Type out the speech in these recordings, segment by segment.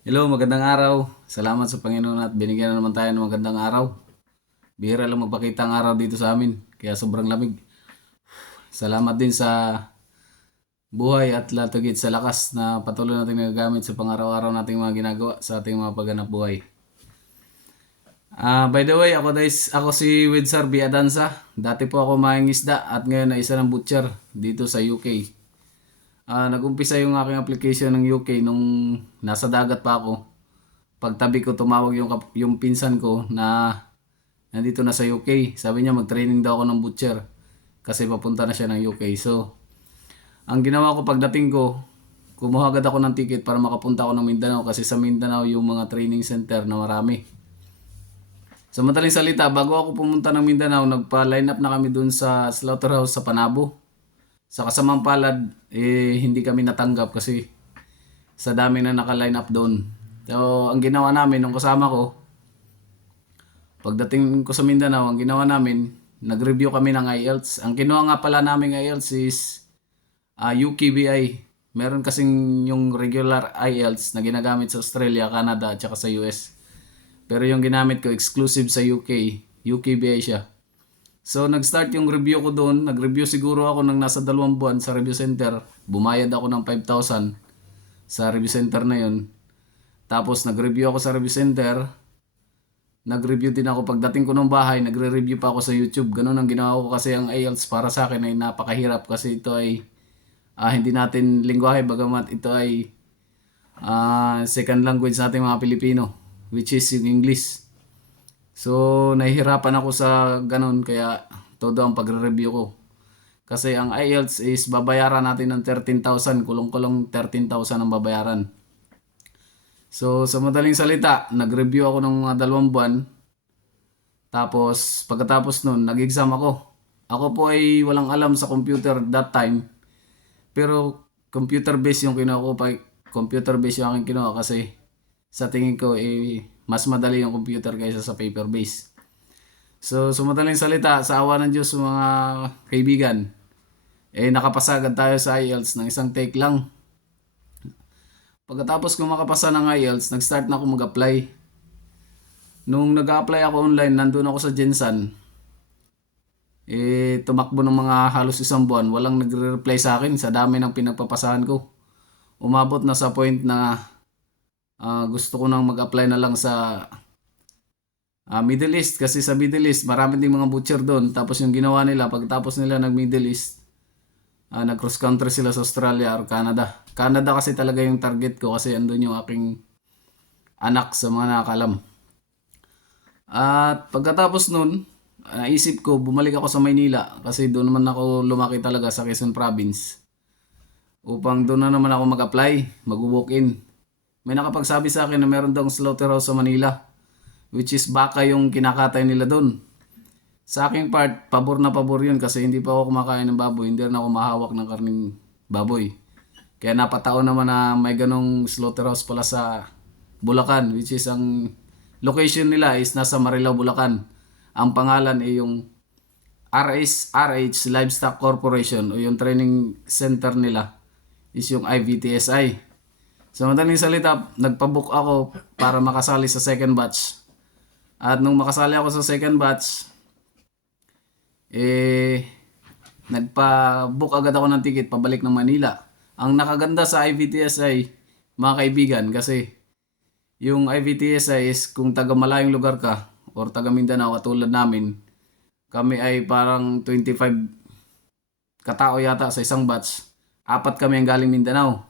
Hello, magandang araw. Salamat sa Panginoon at binigyan na naman tayo ng magandang araw. Bihira lang magpakita ang araw dito sa amin, kaya sobrang lamig. Salamat din sa buhay at latagit sa lakas na patuloy natin nagagamit sa pang-araw-araw nating mga ginagawa sa ating mga pagganap buhay. By the way, ako si Widsar Biadansa. Dati po ako mangingisda at ngayon ay isa ng butcher dito sa UK. Nag-umpisa yung aking application ng UK nung nasa dagat pa ako. Pagtabi ko tumawag yung pinsan ko na nandito na sa UK. Sabi niya mag-training daw ako ng butcher kasi papunta na siya ng UK. So, ang ginawa ko pagdating ko, kumuha agad ako ng ticket para makapunta ako ng Mindanao kasi sa Mindanao yung mga training center na marami. Sa madaling salita, bago ako pumunta ng Mindanao, nagpa-line up na kami dun sa slaughterhouse sa Panabo. Sa kasamang palad, hindi kami natanggap kasi sa dami na naka-line up doon. So, ang ginawa namin nung kasama ko, pagdating ko sa Mindanao, ang ginawa namin, nag-review kami ng IELTS. Ang kinuha nga pala namin IELTS is UKBI. Meron kasing yung regular IELTS na ginagamit sa Australia, Canada, at saka sa US. Pero yung ginamit ko exclusive sa UK, UKBI siya. So nag-start yung review ko doon. Nag-review siguro ako ng nasa 2 buwan sa review center. Bumayad ako ng 5,000 sa review center na yun. Tapos nag-review ako sa review center. Nag-review din ako pagdating ko ng bahay. Nagre-review pa ako sa YouTube. Ganun ang ginawa ko kasi ang IELTS para sa akin ay napakahirap kasi ito ay hindi natin lingwahe bagamat ito ay second language sa ating mga Pilipino, which is yung English. So, nahihirapan ako sa ganun kaya todo ang pagre-review ko. Kasi ang IELTS is babayaran natin ng 13,000, kulong-kulong 13,000 ang babayaran. So, sa madaling salita, nag-review ako ng mga 2 buwan. Tapos, pagkatapos nun, nag-exam ako. Ako po ay walang alam sa computer that time. Pero, computer-based yung kinuha ko. Computer-based yung aking kinuha kasi sa tingin ko, mas madali yung computer kaysa sa paper-based. So, sa madaling salita, sa awa ng Diyos mga kaibigan, nakapasagad tayo sa IELTS ng isang take lang. Pagkatapos ko makapasa ng IELTS, nag-start na ako mag-apply. Nung nag-apply ako online, nandun ako sa Jensan. Tumakbo ng mga halos 1 buwan, walang nagre-reply sa akin sa dami ng pinagpapasahan ko. Umabot na sa point na gusto ko nang mag-apply na lang sa Middle East kasi sa Middle East marami ding mga butcher doon. Tapos yung ginawa nila pagkatapos nila nag-Middle East, nag-cross country sila sa Australia or Canada. Canada kasi talaga yung target ko kasi andun yung aking anak sa mga nakakalam. At pagkatapos nun, naisip ko bumalik ako sa Maynila kasi doon naman ako lumaki talaga sa Quezon Province. Upang doon na naman ako mag-apply, mag-walk-in. May nakapagsabi sa akin na meron daw slaughterhouse sa Manila, which is baka yung kinakatay nila doon. Sa aking part, pabor na pabor yun kasi hindi pa ako kumakain ng baboy, hindi rin ako mahawak ng karning baboy. Kaya napataon naman na may ganong slaughterhouse pala sa Bulacan, which is ang location nila is nasa Marilao, Bulacan. Ang pangalan ay yung RH Livestock Corporation o yung training center nila is yung IVTSI. So madaling salita, nagpabook ako para makasali sa second batch. At nung makasali ako sa second batch, nagpa-book agad ako ng ticket pabalik ng Manila. Ang nakaganda sa IVTSI, mga kaibigan, kasi yung IVTSI is kung taga malayong lugar ka or taga Mindanao katulad namin, kami ay parang 25 katao yata sa isang batch. 4 kami ang galing Mindanao.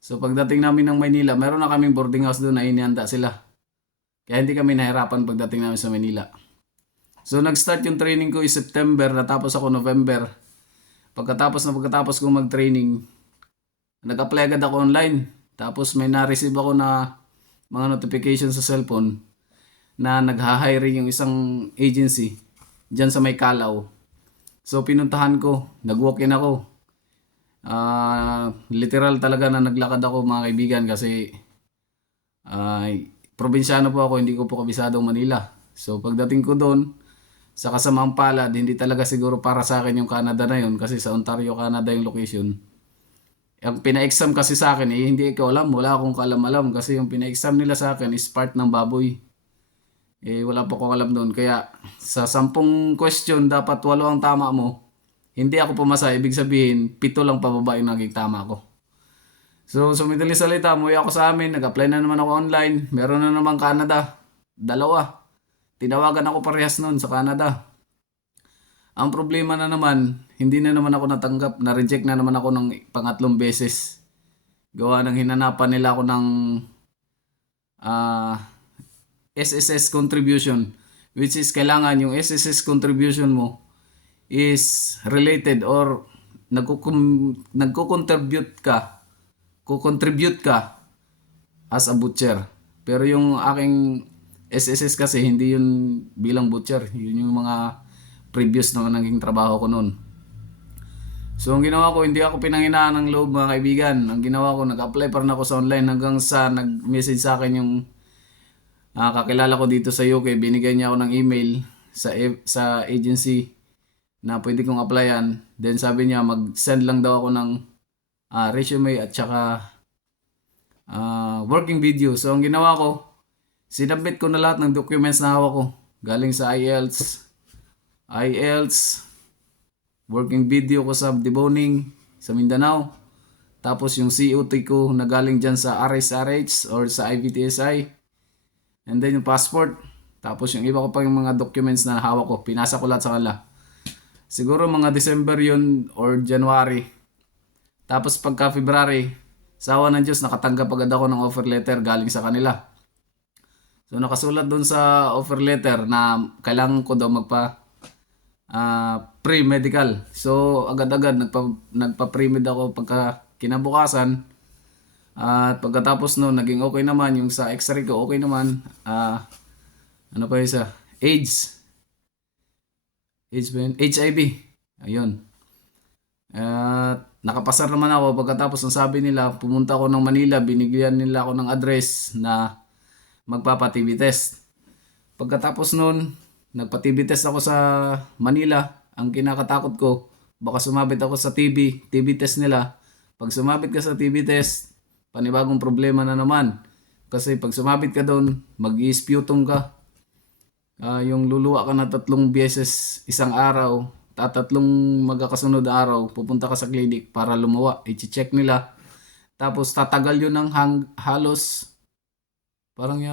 So pagdating namin ng Maynila, meron na kaming boarding house doon na inihanda sila. Kaya hindi kami nahirapan pagdating namin sa Manila. So nag-start yung training ko is September, natapos ako November. Pagkatapos ko mag-training, nag-apply agad ako online. Tapos may na-receive ako na mga notification sa cellphone na nagha-hiring yung isang agency dyan sa may Calao. So pinuntahan ko, nag-walk-in ako. Literal talaga na naglakad ako mga kaibigan kasi probinsyano po ako, hindi ko po kabisado Manila. So pagdating ko doon, sa kasamang palad, hindi talaga siguro para sa akin yung Canada na yun kasi sa Ontario, Canada yung location. Ang pina-exam kasi sa akin, hindi ko alam. Wala akong kaalam-alam kasi yung pina-exam nila sa akin is part ng baboy. Wala pa akong alam doon. Kaya sa 10 question, dapat 8 ang tama mo. Hindi ako pumasa. Ibig sabihin, 7 lang pababa yung naging tama ko. So, sumidali salita, umuwi ako sa amin. Nag-apply na naman ako online. Meron na naman Canada. 2. Tinawagan ako parehas noon sa Canada. Ang problema na naman, hindi na naman ako natanggap. Na-reject na naman ako ng pangatlong beses. Gawa ng hinanapan nila ako ng SSS contribution. Which is kailangan yung SSS contribution mo is related or nagko-contribute ka. Kukontribute ka as a butcher. Pero yung aking SSS kasi hindi yun bilang butcher. Yun yung mga previous na naging trabaho ko noon. So ang ginawa ko, hindi ako pinanghinaan ng loob mga kaibigan. Ang ginawa ko, nag-apply pa rin ako sa online hanggang sa nag-message sa akin yung kakilala ko dito sa UK. Binigay niya ako ng email sa agency na pwede kong applyan. Then sabi niya mag-send lang daw ako ng resume at saka working video. So ang ginawa ko, sinabit ko na lahat ng documents na hawak ko. Galing sa IELTS, working video ko sa deboning sa Mindanao. Tapos yung COT ko na galing dyan sa RSRH or sa IVTSI. And then yung passport. Tapos yung iba ko pa yung mga documents na hawak ko. Pinasa ko lahat sa kanila. Siguro mga December yun or January. Tapos pagka February, sawa ng Diyos, nakatanggap agad ako ng offer letter galing sa kanila. So nakasulat doon sa offer letter na kailangan ko daw pre-medical. So agad-agad nagpa-pre-med ako pagka kinabukasan. At pagkatapos noon, naging okay naman. Yung sa x-ray ko, okay naman. Ano pa isa? AIDS ba yun? HIV. Ayun. Nakapasar naman ako. Pagkatapos ang sabi nila, pumunta ako ng Manila. Binigyan nila ako ng address na magpapa-TB test. Pagkatapos noon, nagpa-TB test ako sa Manila. Ang kinakatakot ko, baka sumabit ako sa TB test nila. Pag sumabit ka sa TB test, panibagong problema na naman. Kasi pag sumabit ka doon, mag-i-sputum ka. Yung luluwa ka na 3 beses isang araw, 3 magkakasunod na araw, pupunta ka sa clinic para lumuwa. I-check nila. Tapos tatagal yun ng halos, parang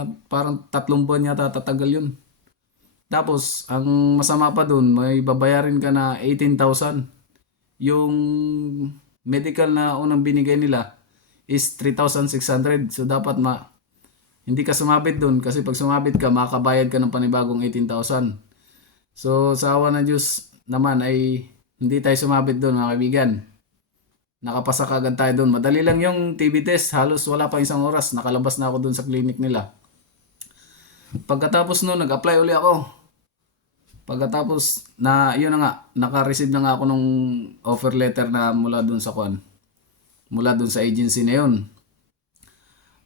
3 buwan yata tatagal yun. Tapos, ang masama pa dun, may babayarin ka na 18,000. Yung medical na unang binigay nila is 3,600. So, dapat hindi ka sumabit dun kasi pag sumabit ka, makakabayad ka ng panibagong 18,000. So, sa awa ng Diyos naman ay hindi tayo sumabit dun mga kaibigan. Nakapasa kagad tayo dun. Madali lang yung TB test. Halos wala pa isang oras. Nakalabas na ako dun sa clinic nila. Pagkatapos nun, nag-apply uli ako. Pagkatapos yun na nga, naka-receive na nga ako ng offer letter na mula dun sa agency na yun.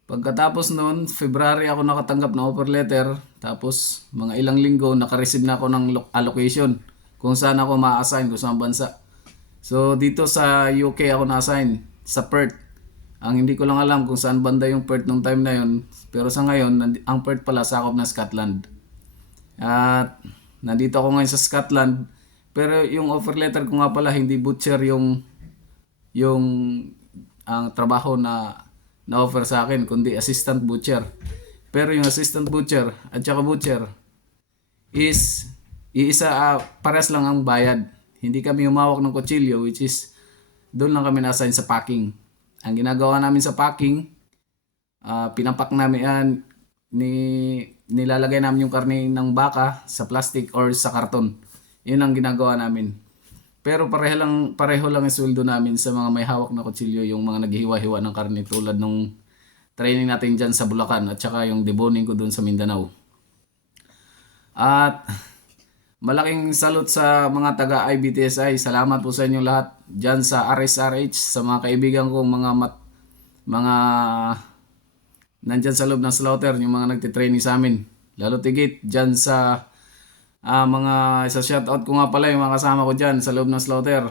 Pagkatapos nun, February ako nakatanggap ng offer letter. Tapos mga ilang linggo, naka-receive na ako ng allocation kung saan ako ma-assign, kung saan bansa. So dito sa UK ako na-assign sa Perth. Ang hindi ko lang alam kung saan banda yung Perth nung time na yun. Pero sa ngayon, ang Perth pala sakop na Scotland. At nandito ako ngayon sa Scotland. Pero yung offer letter ko nga pala, hindi butcher yung ang trabaho na offer sa akin, kundi assistant butcher. Pero yung assistant butcher at saka butcher is pares lang ang bayad. Hindi kami humawak ng kutsilyo, which is doon lang kami na-assign sa packing. Ang ginagawa namin sa packing, pinapak namin nilalagay namin yung karne ng baka sa plastic or sa karton. Yun ang ginagawa namin. Pero pareho lang ang sweldo namin sa mga may hawak na kutsilyo, yung mga naghihiwa-hiwa ng karne tulad nung training natin dyan sa Bulacan at saka yung deboning ko doon sa Mindanao. At malaking salute sa mga taga IBTSI. Salamat po sa inyo lahat dyan sa RSRH, sa mga kaibigan kong mga nandyan sa loob ng slaughter, yung mga nagtitraining sa amin. Lalo tigit dyan sa shoutout ko nga pala yung mga kasama ko dyan sa loob ng slaughter.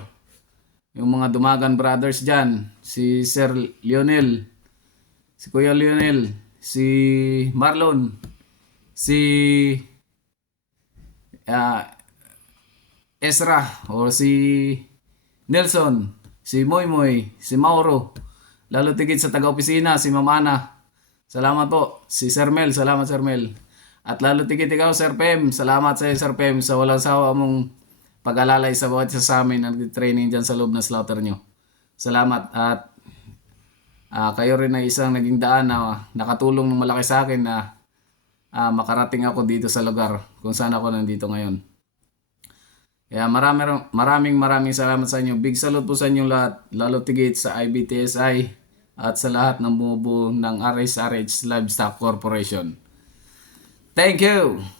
yung mga Dumagan Brothers dyan, si Sir Lionel, si Kuya Lionel, si Marlon, si ah, Ezra, o si Nelson, si Moy Moy, si Mauro, lalo tigit sa taga-opisina, si Mamana. Salamat po. Si Sir Mel, salamat Sir Mel. At lalo tigit ikaw, Sir Pem. Salamat sa iyo, Sir Pem, sa walang sawa mong pag-alalay sa bawat isa sa amin at training dyan sa loob ng slaughter nyo. Salamat. At kayo rin ay isang naging daan na nakatulong ng malaki sa akin na makarating ako dito sa lugar kung saan ako nandito ngayon. Kaya maraming salamat sa inyo. Big salute po sa inyo lahat. Lalo tigit sa IBTSI at sa lahat ng bumubuo ng RSRH Livestock Corporation. Thank you!